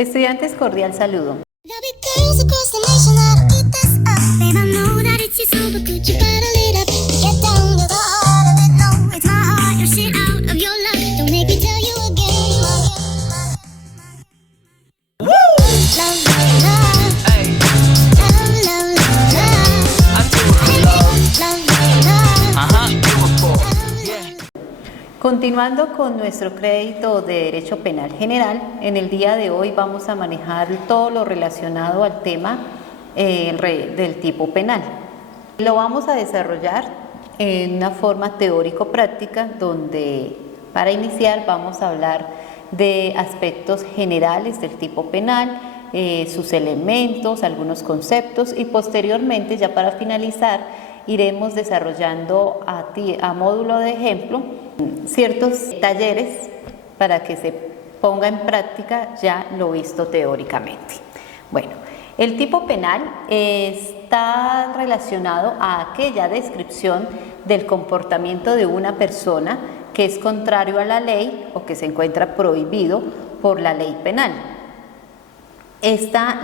Estudiantes, cordial saludo. Continuando con nuestro crédito de Derecho Penal General, en el día de hoy vamos a manejar todo lo relacionado al tema del tipo penal. Lo vamos a desarrollar en una forma teórico-práctica donde para iniciar vamos a hablar de aspectos generales del tipo penal, sus elementos, algunos conceptos y posteriormente ya para finalizar iremos desarrollando a módulo de ejemplo ciertos talleres para que se ponga en práctica ya lo visto teóricamente. Bueno, el tipo penal está relacionado a aquella descripción del comportamiento de una persona que es contrario a la ley o que se encuentra prohibido por la ley penal. Esta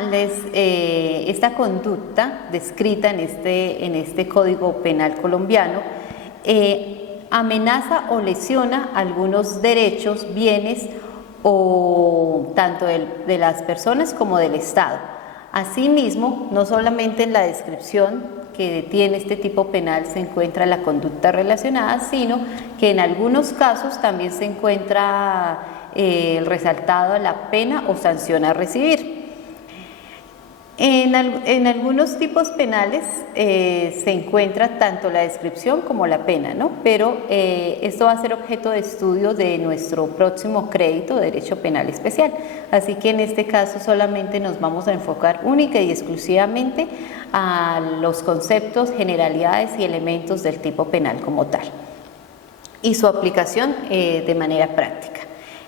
conducta descrita en este Código Penal colombiano amenaza o lesiona algunos derechos, bienes, o tanto de las personas como del Estado. Asimismo, no solamente en la descripción que tiene este tipo penal se encuentra la conducta relacionada, sino que en algunos casos también se encuentra resaltado la pena o sanción a recibir. En algunos tipos penales se encuentra tanto la descripción como la pena, ¿no? Pero esto va a ser objeto de estudio de nuestro próximo crédito de Derecho Penal Especial. Así que en este caso solamente nos vamos a enfocar única y exclusivamente a los conceptos, generalidades y elementos del tipo penal como tal y su aplicación de manera práctica.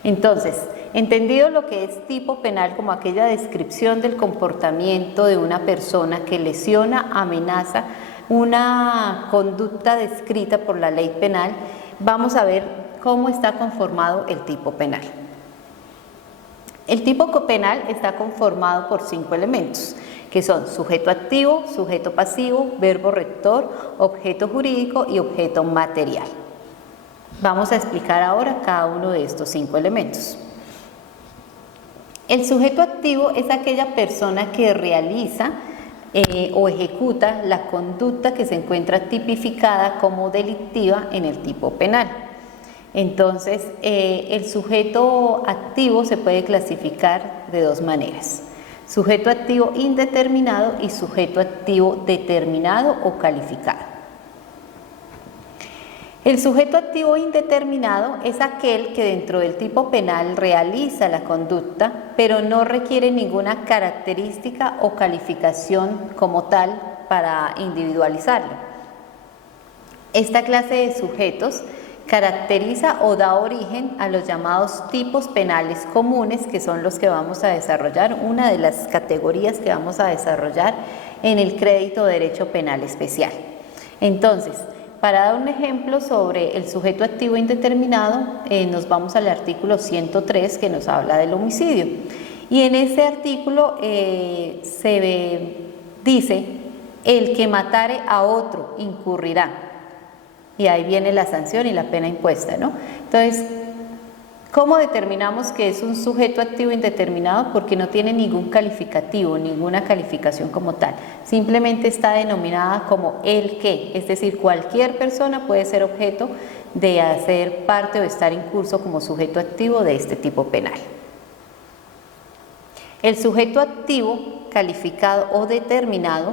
Entonces, entendido lo que es tipo penal como aquella descripción del comportamiento de una persona que lesiona, amenaza una conducta descrita por la ley penal, vamos a ver cómo está conformado el tipo penal. El tipo penal está conformado por 5 elementos, que son sujeto activo, sujeto pasivo, verbo rector, objeto jurídico y objeto material. Vamos a explicar ahora cada uno de estos 5 elementos. El sujeto activo es aquella persona que realiza o ejecuta la conducta que se encuentra tipificada como delictiva en el tipo penal. Entonces, el sujeto activo se puede clasificar de 2 maneras: sujeto activo indeterminado y sujeto activo determinado o calificado. El sujeto activo indeterminado es aquel que dentro del tipo penal realiza la conducta, pero no requiere ninguna característica o calificación como tal para individualizarla. Esta clase de sujetos caracteriza o da origen a los llamados tipos penales comunes, que son los que vamos a desarrollar, una de las categorías que vamos a desarrollar en el crédito de Derecho Penal Especial. Entonces, para dar un ejemplo sobre el sujeto activo indeterminado, nos vamos al artículo 103 que nos habla del homicidio. Y en ese artículo se dice: el que matare a otro incurrirá. Y ahí viene la sanción y la pena impuesta, ¿no? Entonces, ¿cómo determinamos que es un sujeto activo indeterminado? Porque no tiene ningún calificativo, ninguna calificación como tal. Simplemente está denominada como el que, es decir, cualquier persona puede ser objeto de hacer parte o estar en curso como sujeto activo de este tipo penal. El sujeto activo calificado o determinado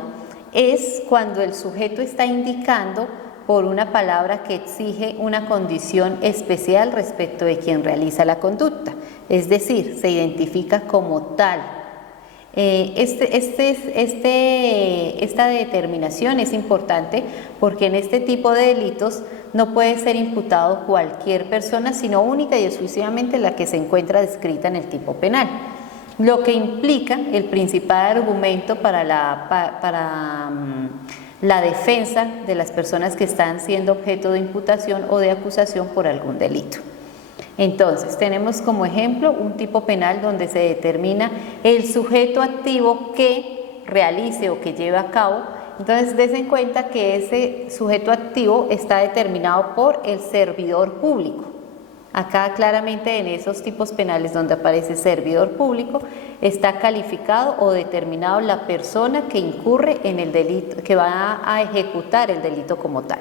es cuando el sujeto está indicando por una palabra que exige una condición especial respecto de quien realiza la conducta, es decir, se identifica como tal. Esta determinación es importante porque en este tipo de delitos no puede ser imputado cualquier persona, sino única y exclusivamente la que se encuentra descrita en el tipo penal, lo que implica el principal argumento para la defensa de las personas que están siendo objeto de imputación o de acusación por algún delito. Entonces, tenemos como ejemplo un tipo penal donde se determina el sujeto activo que realice o que lleve a cabo. Entonces, des en cuenta que ese sujeto activo está determinado por el servidor público. Acá claramente en esos tipos penales donde aparece servidor público está calificado o determinado la persona que incurre en el delito, que va a ejecutar el delito como tal.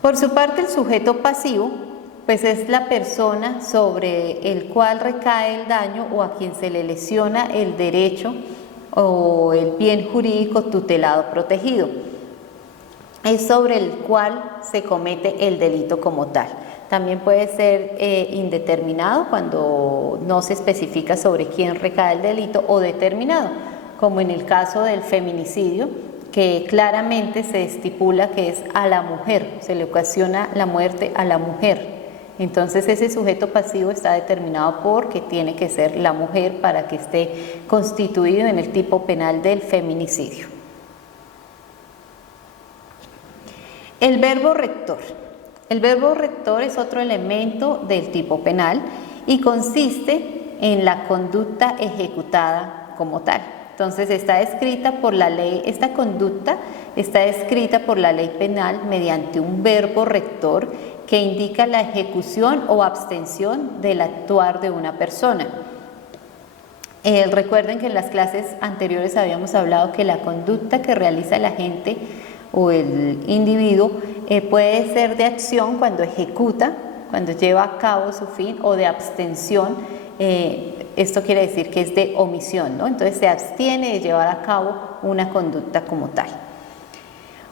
Por su parte, el sujeto pasivo, pues es la persona sobre el cual recae el daño o a quien se le lesiona el derecho o el bien jurídico tutelado protegido. Es sobre el cual se comete el delito como tal. También puede ser indeterminado cuando no se especifica sobre quién recae el delito, o determinado, como en el caso del feminicidio, que claramente se estipula que es a la mujer, se le ocasiona la muerte a la mujer. Entonces ese sujeto pasivo está determinado porque tiene que ser la mujer para que esté constituido en el tipo penal del feminicidio. El verbo rector. El verbo rector es otro elemento del tipo penal y consiste en la conducta ejecutada como tal. Entonces está escrita por la ley, esta conducta está escrita por la ley penal mediante un verbo rector que indica la ejecución o abstención del actuar de una persona. Recuerden que en las clases anteriores habíamos hablado que la conducta que realiza el agente o el individuo puede ser de acción cuando ejecuta, cuando lleva a cabo su fin, o de abstención. Esto quiere decir que es de omisión, ¿no? Entonces se abstiene de llevar a cabo una conducta como tal.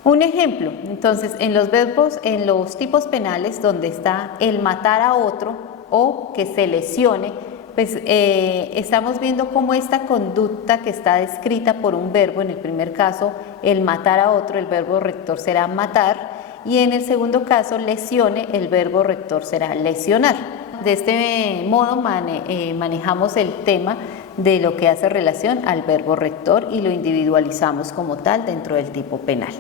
Un ejemplo, entonces, en los verbos, en los tipos penales donde está el matar a otro o que se lesione, pues estamos viendo cómo esta conducta que está descrita por un verbo, en el primer caso, el matar a otro, el verbo rector será matar, y en el segundo caso, lesione, el verbo rector será lesionar. De este modo manejamos el tema de lo que hace relación al verbo rector y lo individualizamos como tal dentro del tipo penal.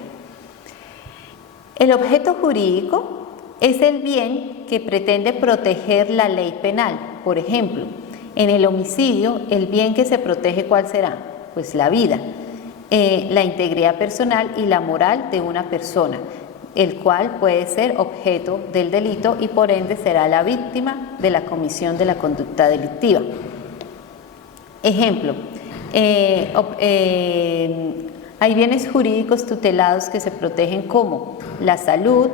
El objeto jurídico es el bien que pretende proteger la ley penal. Por ejemplo, en el homicidio, el bien que se protege, ¿cuál será? Pues la vida, la integridad personal y la moral de una persona, el cual puede ser objeto del delito y por ende será la víctima de la comisión de la conducta delictiva. Ejemplo, hay bienes jurídicos tutelados que se protegen como la salud,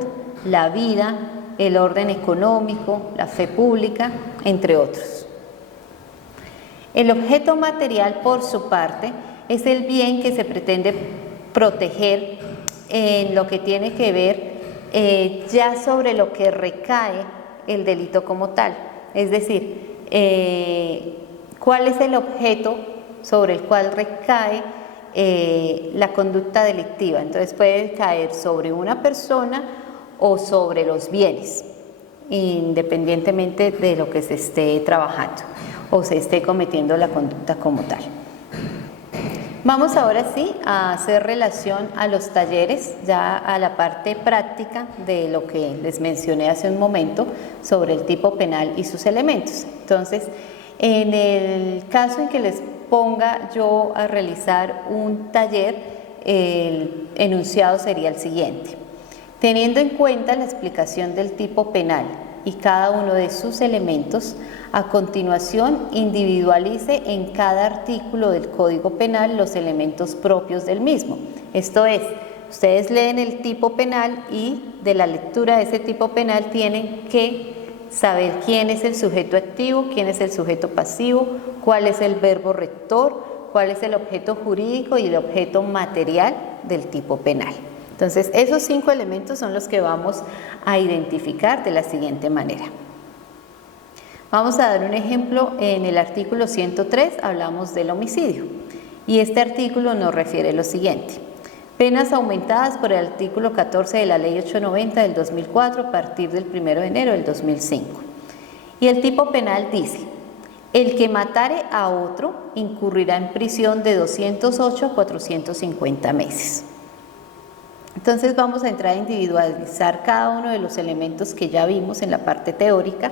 la vida, el orden económico, la fe pública, entre otros. El objeto material, por su parte, es el bien que se pretende proteger en lo que tiene que ver ya sobre lo que recae el delito como tal. Es decir, ¿cuál es el objeto sobre el cual recae la conducta delictiva? Entonces puede caer sobre una persona o sobre los bienes, independientemente de lo que se esté trabajando o se esté cometiendo la conducta como tal. Vamos ahora sí a hacer relación a los talleres, ya a la parte práctica de lo que les mencioné hace un momento sobre el tipo penal y sus elementos. Entonces, en el caso en que les ponga yo a realizar un taller, el enunciado sería el siguiente. Teniendo en cuenta la explicación del tipo penal y cada uno de sus elementos, a continuación individualice en cada artículo del Código Penal los elementos propios del mismo. Esto es, ustedes leen el tipo penal y de la lectura de ese tipo penal tienen que saber quién es el sujeto activo, quién es el sujeto pasivo, cuál es el verbo rector, cuál es el objeto jurídico y el objeto material del tipo penal. Entonces, esos 5 elementos son los que vamos a identificar de la siguiente manera. Vamos a dar un ejemplo. En el artículo 103 hablamos del homicidio y este artículo nos refiere a lo siguiente: penas aumentadas por el artículo 14 de la Ley 890 del 2004 a partir del 1 de enero del 2005. Y el tipo penal dice: el que matare a otro incurrirá en prisión de 208 a 450 meses. Entonces vamos a entrar a individualizar cada uno de los elementos que ya vimos en la parte teórica,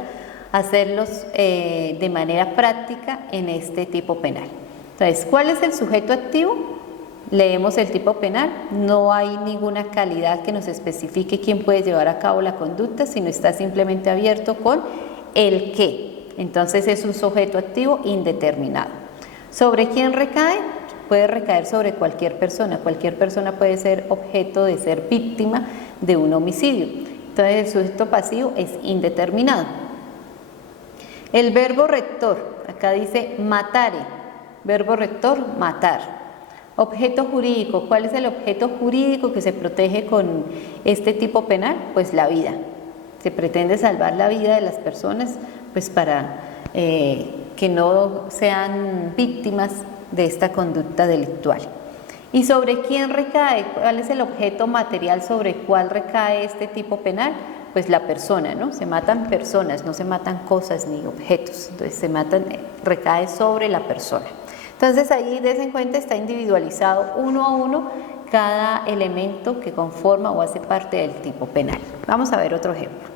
hacerlos de manera práctica en este tipo penal. Entonces, ¿cuál es el sujeto activo? Leemos el tipo penal, no hay ninguna calidad que nos especifique quién puede llevar a cabo la conducta, sino está simplemente abierto con el qué. Entonces es un sujeto activo indeterminado. ¿Sobre quién recae? Puede recaer sobre cualquier persona puede ser objeto de ser víctima de un homicidio. Entonces el sujeto pasivo es indeterminado. El verbo rector, acá dice matare, verbo rector, matar. Objeto jurídico, ¿cuál es el objeto jurídico que se protege con este tipo penal? Pues la vida. Se pretende salvar la vida de las personas, pues para que no sean víctimas de esta conducta delictual. ¿Y sobre quién recae? ¿Cuál es el objeto material sobre el cual recae este tipo penal? Pues la persona, ¿no? Se matan personas, no se matan cosas ni objetos, entonces recae sobre la persona. Entonces ahí, des en cuenta, está individualizado uno a uno cada elemento que conforma o hace parte del tipo penal. Vamos a ver otro ejemplo.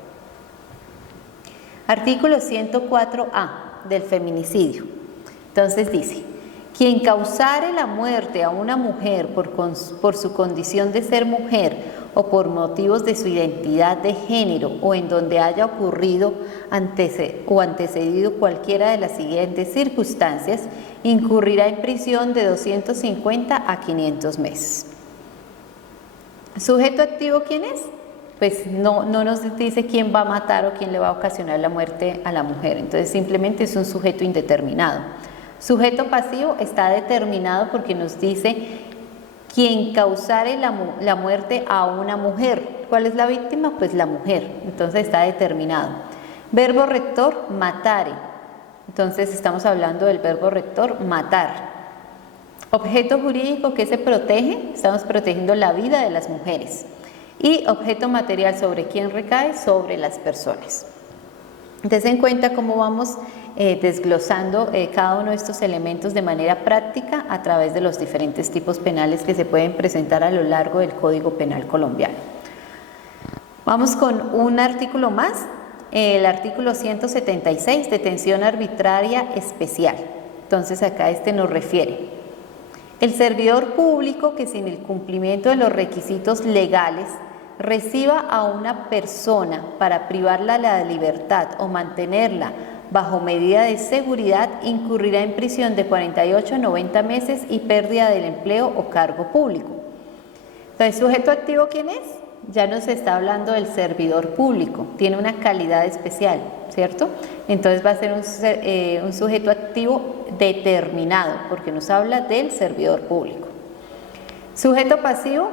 Artículo 104A del feminicidio. Entonces dice: quien causare la muerte a una mujer por su condición de ser mujer o por motivos de su identidad de género o en donde haya ocurrido o antecedido cualquiera de las siguientes circunstancias, incurrirá en prisión de 250 a 500 meses. ¿Sujeto activo quién es? Pues no nos dice quién va a matar o quién le va a ocasionar la muerte a la mujer, entonces simplemente es un sujeto indeterminado. Sujeto pasivo está determinado porque nos dice quien causare la muerte a una mujer. ¿Cuál es la víctima? Pues la mujer, entonces está determinado. Verbo rector, matare. Entonces estamos hablando del verbo rector, matar. Objeto jurídico que se protege, estamos protegiendo la vida de las mujeres. Y objeto material, ¿sobre quién recae? Sobre las personas. Des en cuenta cómo vamos desglosando cada uno de estos elementos de manera práctica a través de los diferentes tipos penales que se pueden presentar a lo largo del Código Penal colombiano. Vamos con un artículo más, el artículo 176, detención arbitraria especial. Entonces acá nos refiere: el servidor público que sin el cumplimiento de los requisitos legales reciba a una persona para privarla de la libertad o mantenerla bajo medida de seguridad, incurrirá en prisión de 48 a 90 meses y pérdida del empleo o cargo público. Entonces, ¿sujeto activo quién es? Ya nos está hablando del servidor público, tiene una calidad especial, ¿cierto? Entonces va a ser un sujeto activo determinado, porque nos habla del servidor público. Sujeto pasivo,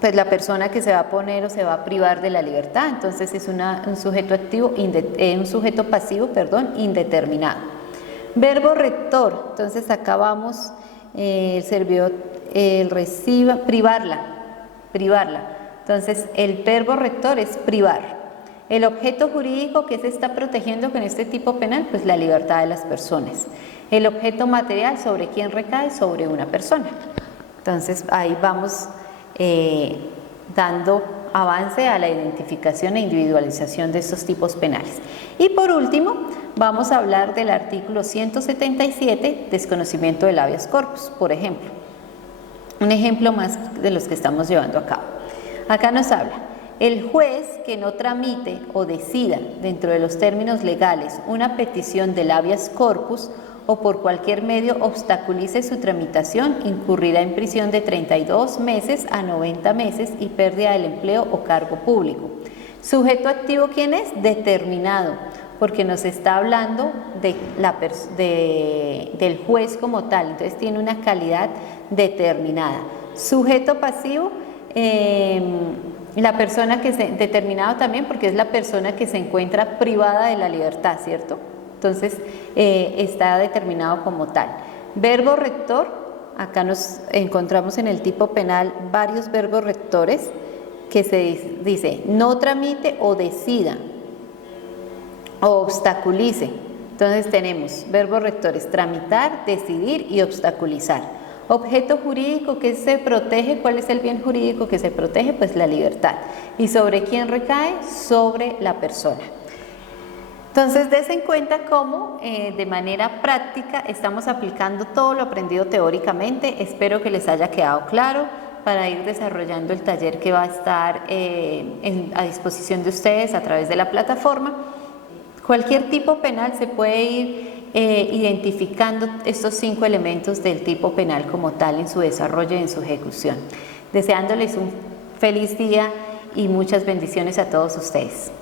pues la persona que se va a poner o se va a privar de la libertad, entonces es un sujeto activo, un sujeto pasivo, indeterminado. Verbo rector, entonces acá vamos, el servidor, privarla. Entonces el verbo rector es privar. El objeto jurídico que se está protegiendo con este tipo penal, pues la libertad de las personas. El objeto material, ¿sobre quién recae? Sobre una persona. Entonces ahí vamos dando avance a la identificación e individualización de estos tipos penales. Y por último, vamos a hablar del artículo 177, desconocimiento del habeas corpus, por ejemplo. Un ejemplo más de los que estamos llevando a cabo. Acá nos habla: el juez que no tramite o decida dentro de los términos legales una petición del habeas corpus o por cualquier medio obstaculice su tramitación, incurrirá en prisión de 32 meses a 90 meses y pérdida del empleo o cargo público. ¿Sujeto activo quién es? Determinado, porque nos está hablando del juez como tal, entonces tiene una calidad determinada. Sujeto pasivo, la persona que se determinado también, porque es la persona que se encuentra privada de la libertad, ¿cierto? Entonces está determinado como tal. Verbo rector, acá nos encontramos en el tipo penal varios verbos rectores que se dice no tramite o decida o obstaculice. Entonces tenemos verbos rectores: tramitar, decidir y obstaculizar. Objeto jurídico que se protege, ¿cuál es el bien jurídico que se protege? Pues la libertad. ¿Y sobre quién recae? Sobre la persona. Entonces, des en cuenta cómo de manera práctica estamos aplicando todo lo aprendido teóricamente. Espero que les haya quedado claro para ir desarrollando el taller que va a estar a disposición de ustedes a través de la plataforma. Cualquier tipo penal se puede ir identificando estos 5 elementos del tipo penal como tal en su desarrollo y en su ejecución. Deseándoles un feliz día y muchas bendiciones a todos ustedes.